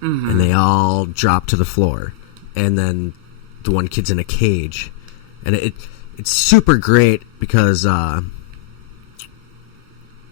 and they all drop to the floor, and then the one kid's in a cage, and it's super great because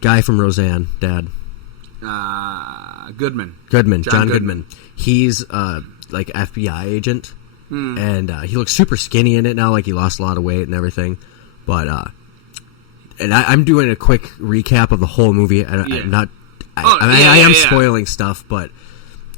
guy from Roseanne, Dad, Goodman, John Goodman. He's like FBI agent, and he looks super skinny in it now, like he lost a lot of weight and everything. But and I'm doing a quick recap of the whole movie. I am spoiling stuff, but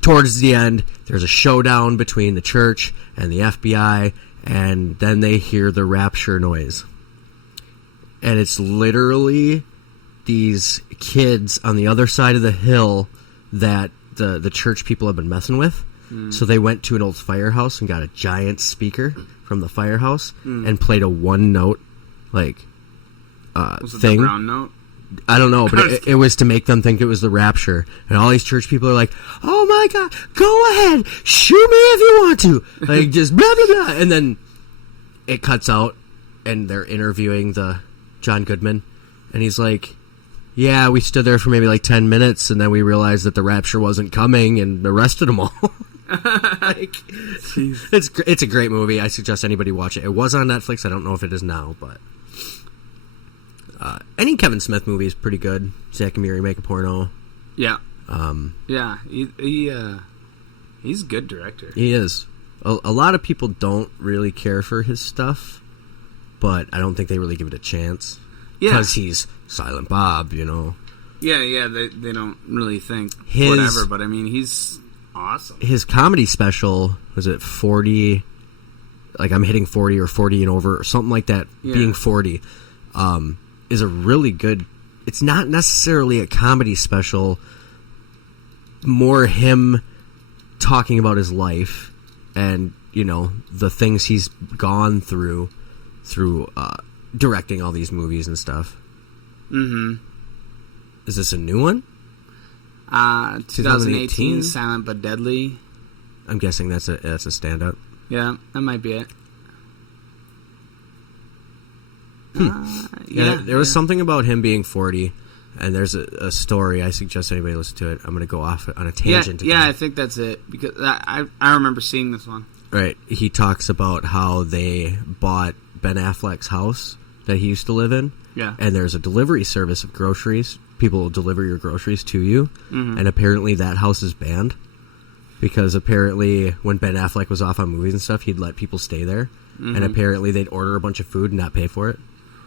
towards the end, there's a showdown between the church and the FBI, and then they hear the rapture noise. And it's literally these kids on the other side of the hill that the church people have been messing with. So they went to an old firehouse and got a giant speaker from the firehouse and played a one-note, like, was it thing. The brown note? I don't know, but it was to make them think it was the rapture. And all these church people are like, oh my God, go ahead, shoot me if you want to. Like, just blah, blah, blah. And then it cuts out, and they're interviewing the John Goodman. And he's like, yeah, we stood there for maybe like 10 minutes, and then we realized that the rapture wasn't coming and arrested them all. Like, it's a great movie. I suggest anybody watch it. It was on Netflix. I don't know if it is now, but any Kevin Smith movie is pretty good. Zack and Miri Make a Porno. Yeah. Yeah. He's a good director. He is. A lot of people don't really care for his stuff, but I don't think they really give it a chance. Yeah. Because he's Silent Bob, you know. Yeah. They don't really think whatever, but I mean, he's awesome. His comedy special, was it 40? Like, I'm hitting 40 or 40 and over or something like that. Yeah. Being 40. Is a really good... It's not necessarily a comedy special, more him talking about his life and, you know, the things he's gone through directing all these movies and stuff. Mm-hmm. Is this a new one? 2018, Silent But Deadly. I'm guessing that's a stand-up. Yeah, that might be it. There was something about him being 40, and there's a story. I suggest anybody listen to it. I'm going to go off on a tangent. Yeah, I think that's it, because I remember seeing this one. Right. He talks about how they bought Ben Affleck's house that he used to live in. Yeah. And there's a delivery service of groceries. People will deliver your groceries to you. Mm-hmm. And apparently that house is banned, because apparently when Ben Affleck was off on movies and stuff, he'd let people stay there. Mm-hmm. And apparently they'd order a bunch of food and not pay for it.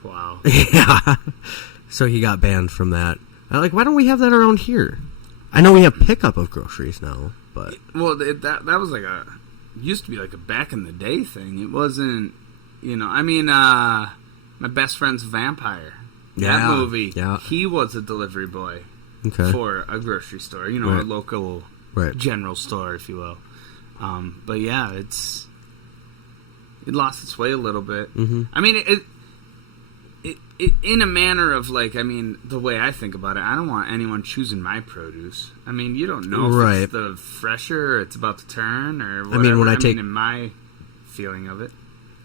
Wow. Yeah. So he got banned from that. I'm like, why don't we have that around here? I know we have pickup of groceries now, but... Well, that was like used to be like a back in the day thing. It wasn't, you know, I mean, My Best Friend's Vampire. Yeah. That movie. Yeah. He was a delivery boy for a grocery store, you know, a local general store, if you will. But yeah, it lost its way a little bit. Mm-hmm. I mean, it in a manner of, like, I mean, the way I think about it, I don't want anyone choosing my produce. I mean, you don't know if it's the fresher or it's about to turn or whatever. I mean, in my feeling of it.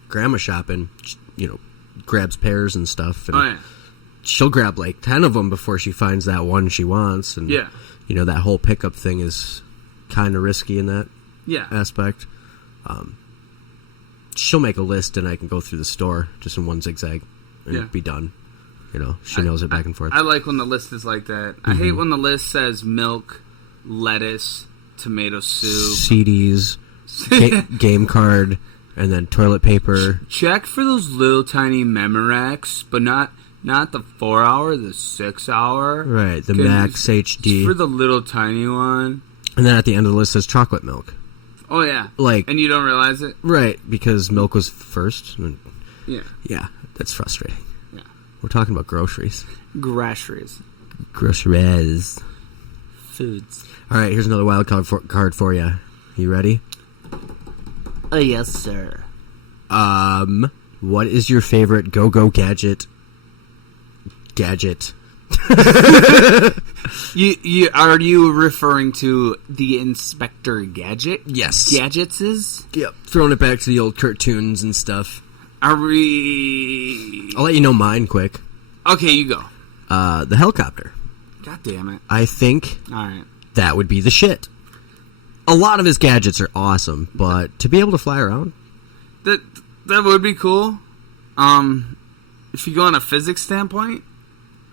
Grandma shopping, you know, grabs pears and stuff. And she'll grab like 10 of them before she finds that one she wants. And, you know, that whole pickup thing is kind of risky in that aspect. She'll make a list and I can go through the store just in one zigzag. And be done. You know, she knows it back and forth. I like when the list is like that. I hate when the list says milk, lettuce, tomato soup, CDs, game card, and then toilet paper. Check for those little tiny Memorex, but not the 4-hour, the 6-hour. Right, the Max HD. For the little tiny one. And then at the end of the list says chocolate milk. Oh yeah, like, and you don't realize it, right? Because milk was first. And yeah. That's frustrating. Yeah. We're talking about groceries. Groceries. Foods. All right, here's another wild card for you. You ready? Yes, sir. What is your favorite go-go gadget? You are you referring to the Inspector Gadget? Yes. Gadgets? Yep. Throwing it back to the old cartoons and stuff. Are we... I'll let you know mine quick. Okay, you go. The helicopter. God damn it. I think all right, that would be the shit. a lot of his gadgets are awesome, but to be able to fly around, that would be cool. If you go on a physics standpoint,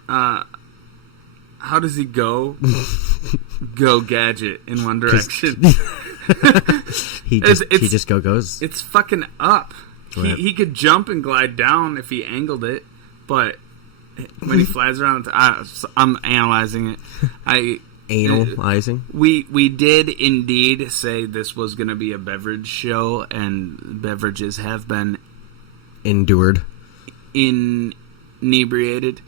how does he go gadget in one direction? he just goes. It's fucking up. Right. He could jump and glide down if he angled it, but when he flies around, I'm analyzing it. Analyzing. We did indeed say this was going to be a beverage show, and beverages have been endured, inebriated.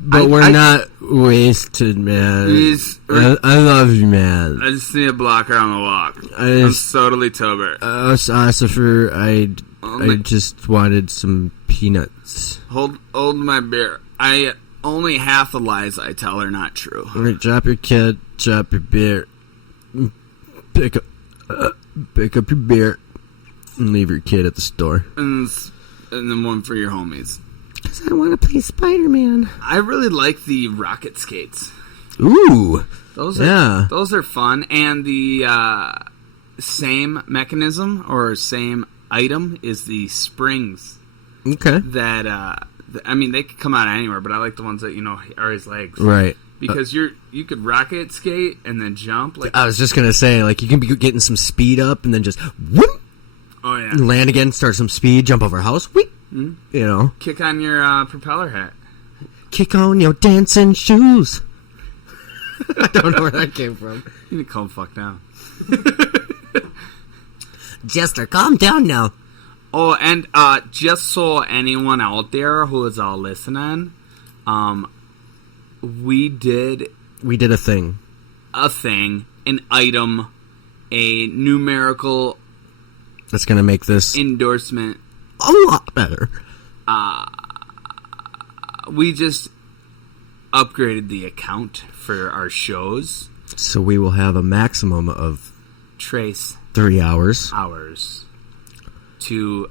But we're not wasted, man. I love you, man. I just need a blocker on the walk. I'm totally sober. Ossifer, I just wanted some peanuts. Hold my beer. Only half the lies I tell are not true. All right, drop your kid, drop your beer, pick up your beer, and leave your kid at the store. And then one for your homies. Because I want to play Spider-Man. I really like the rocket skates. Ooh. Those are fun. And the same mechanism or same item is the springs. Okay. That, I mean, they could come out anywhere, but I like the ones that, are his legs. Right. Because you could rocket skate and then jump. Like I was just going to say, like, you can be getting some speed up and then just whoop. Oh, yeah. Land again, start some speed, jump over a house, whoop. Mm-hmm. Kick on your propeller hat. Kick on your dancing shoes. I don't know where that came from. You need to calm fuck down. Jester, calm down now. Oh, and just so anyone out there who is all listening, we did a thing. An item, a numerical that's going to make this endorsement a lot better. We just upgraded the account for our shows. So we will have a maximum of Trace 3 hours to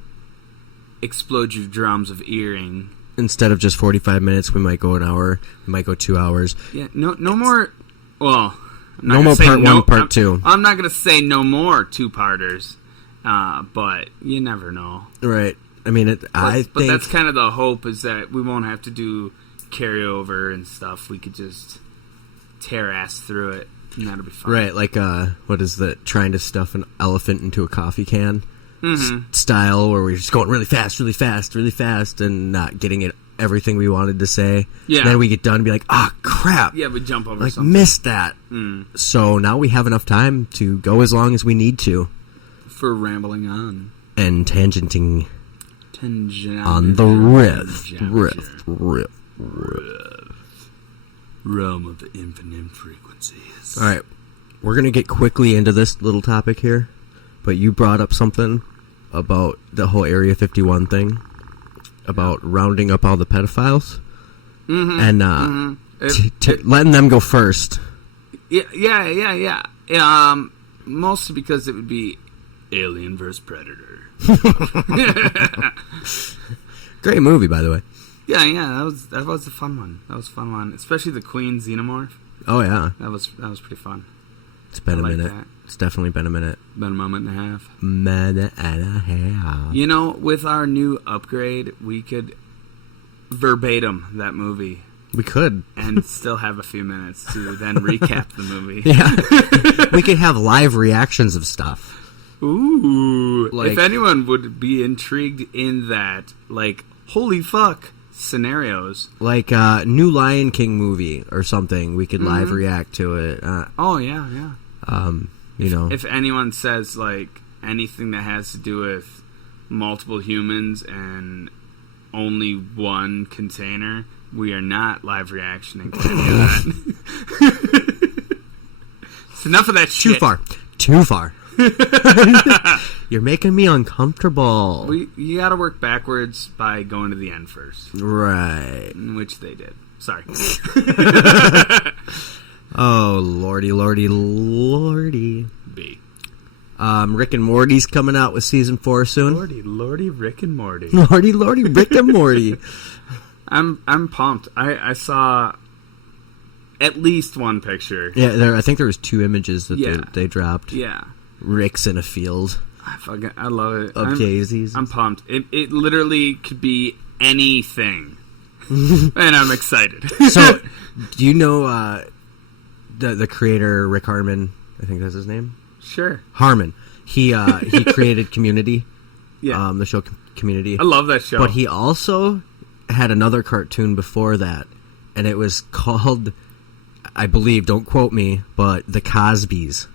explode your drums of earring. Instead of just 45 minutes, we might go an hour. We might go 2 hours. Yeah, no more. Well, no more part one, part two. I'm not going to say no more two-parters, but you never know. Right. I mean, but that's kind of the hope, is that we won't have to do carryover and stuff. We could just tear ass through it, and that'll be fun. Right, like, what is that? Trying to stuff an elephant into a coffee can style, where we're just going really fast, and not getting everything we wanted to say. Yeah. And then we get done and be like, crap. Yeah, we jump over like, something. Missed that. So now we have enough time to go as long as we need to. For rambling on. And tangenting on the riff. Realm of the infinite frequencies. All right. We're going to get quickly into this little topic here, but you brought up something about the whole Area 51 thing, about rounding up all the pedophiles, and letting them go first. Yeah. Mostly because it would be Alien vs. Predator. Great movie, by the way. Yeah, that was a fun one. That was a fun one, especially the Queen Xenomorph. Oh yeah, that was pretty fun. It's been a minute. That. It's definitely been a minute. Been a moment and a half. Minute and a half. With our new upgrade, we could verbatim that movie. We could. And still have a few minutes to then recap the movie. Yeah. We could have live reactions of stuff. Ooh. If anyone would be intrigued in that, like, holy fuck scenarios. Like new Lion King movie or something. We could live react to it. Yeah. If anyone says, like, anything that has to do with multiple humans and only one container, we are not live reactioning to any of that. It's enough of that shit. Too far. You're making me uncomfortable. You gotta work backwards by going to the end first. Right. Which they did. Sorry. Oh, lordy. B. Rick and Morty's coming out with season 4 soon. Lordy, Rick and Morty. Lordy, Rick and Morty. I'm pumped. I saw at least one picture. Yeah, I think there was 2 images that they dropped. Yeah. Rick's in a field. I love it. Of daisies. I'm pumped. It literally could be anything. And I'm excited. So, do you know the creator, Rick Harmon? I think that's his name? Sure. Harmon. He created Community. Yeah. The show Community. I love that show. But he also had another cartoon before that, and it was called, I believe, don't quote me, but The Cosbys.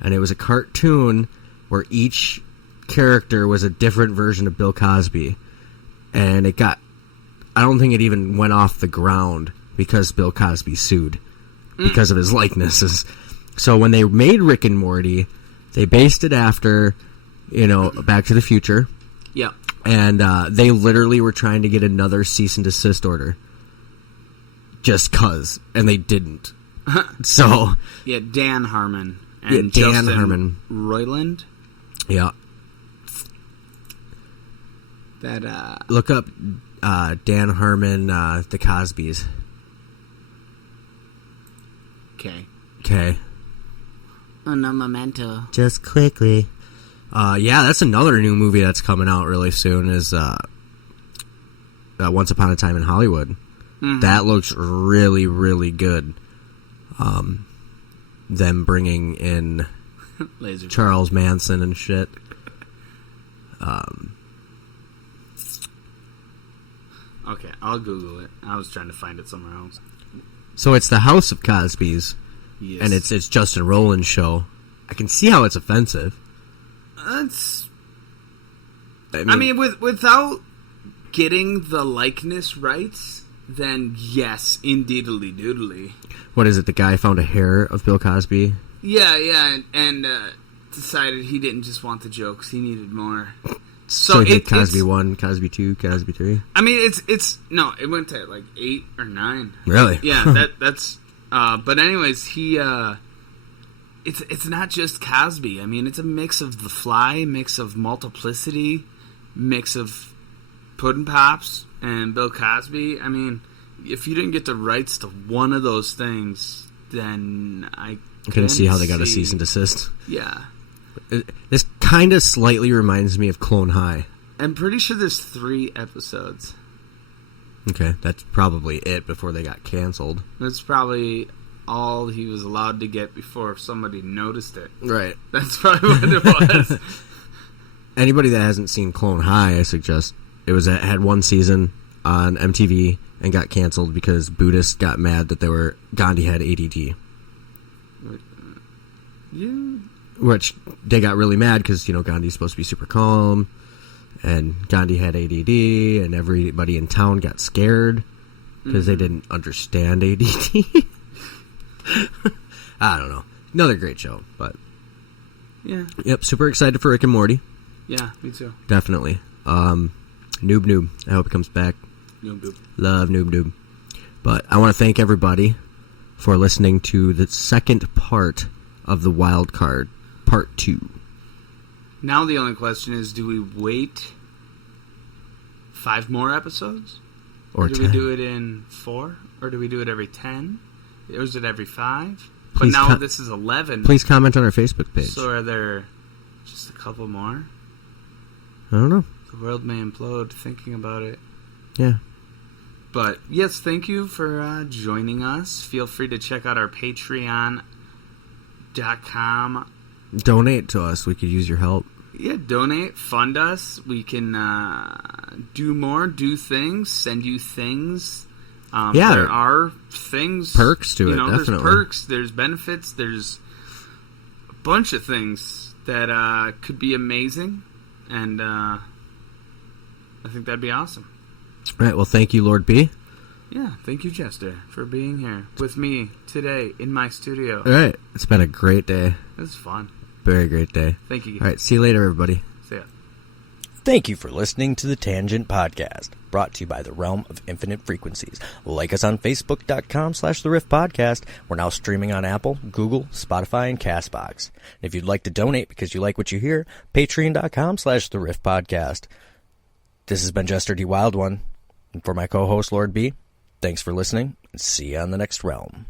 And it was a cartoon where each character was a different version of Bill Cosby. And it got, I don't think it even went off the ground because Bill Cosby sued because of his likenesses. So when they made Rick and Morty, they based it after, Back to the Future. Yeah. And they literally were trying to get another cease and desist order. Just 'cause. And they didn't. So. Yeah, Dan Harmon. And Dan Justin Harmon. Roiland. Yeah. That, Look up Dan Harmon, The Cosbys. Okay. Uno momento. Just quickly. Yeah, that's another new movie that's coming out really soon is Once Upon a Time in Hollywood. Mm-hmm. That looks really, really good. Them bringing in Charles Manson and shit. Okay, I'll Google it. I was trying to find it somewhere else. So it's the House of Cosbys, yes. And it's Justin Roiland's show. I can see how it's offensive. I mean, without getting the likeness rights, then yes, indeedly doodly. What is it? The guy found a hair of Bill Cosby? Yeah, and decided he didn't just want the jokes; he needed more. So he did Cosby 1, Cosby 2, Cosby 3? I mean, it went to like 8 or 9. Really? Yeah, that's. But anyways, it's not just Cosby. I mean, it's a mix of The Fly, mix of Multiplicity, mix of Puddin' Pops and Bill Cosby. I mean, if you didn't get the rights to one of those things, then I couldn't see how they got a cease and desist. Yeah. This kind of slightly reminds me of Clone High. I'm pretty sure there's 3 episodes. Okay, that's probably it before they got canceled. That's probably all he was allowed to get before somebody noticed it. Right. That's probably what it was. Anybody that hasn't seen Clone High, I suggest it had 1 season on MTV and got canceled because Buddhists got mad that Gandhi had ADD. Which they got really mad because, Gandhi's supposed to be super calm, and Gandhi had ADD, and everybody in town got scared because they didn't understand ADD. I don't know. Another great show, but yeah. Yep, super excited for Rick and Morty. Yeah, me too. Definitely. Noob. I hope it comes back. Noob. Love Noob. But I want to thank everybody for listening to the second part of the Wildcard, Part 2. Now the only question is, do we wait 5 more episodes? Or do 10? We do it in 4? Or do we do it every 10? Or is it every 5? Please but now this is 11. Please comment on our Facebook page. So are there just a couple more? I don't know. The world may implode thinking about it. Yeah. But, yes, thank you for joining us. Feel free to check out our Patreon.com. Donate to us. We could use your help. Yeah, donate, fund us. We can do things, send you things. There are things. Perks to it, definitely. There's perks, there's benefits, there's a bunch of things that could be amazing. And I think that'd be awesome. All right, well, thank you, Lord B. Yeah, thank you, Jester, for being here with me today in my studio. All right, it's been a great day. It was fun. Very great day. Thank you. All right, see you later, everybody. See ya. Thank you for listening to the Tangent Podcast, brought to you by the Realm of Infinite Frequencies. Like us on Facebook.com/The Riff Podcast. We're now streaming on Apple, Google, Spotify, and CastBox. And if you'd like to donate because you like what you hear, Patreon.com/The Riff Podcast. This has been Jester D. Wild One. And for my co-host, Lord B, thanks for listening, and see you on the next realm.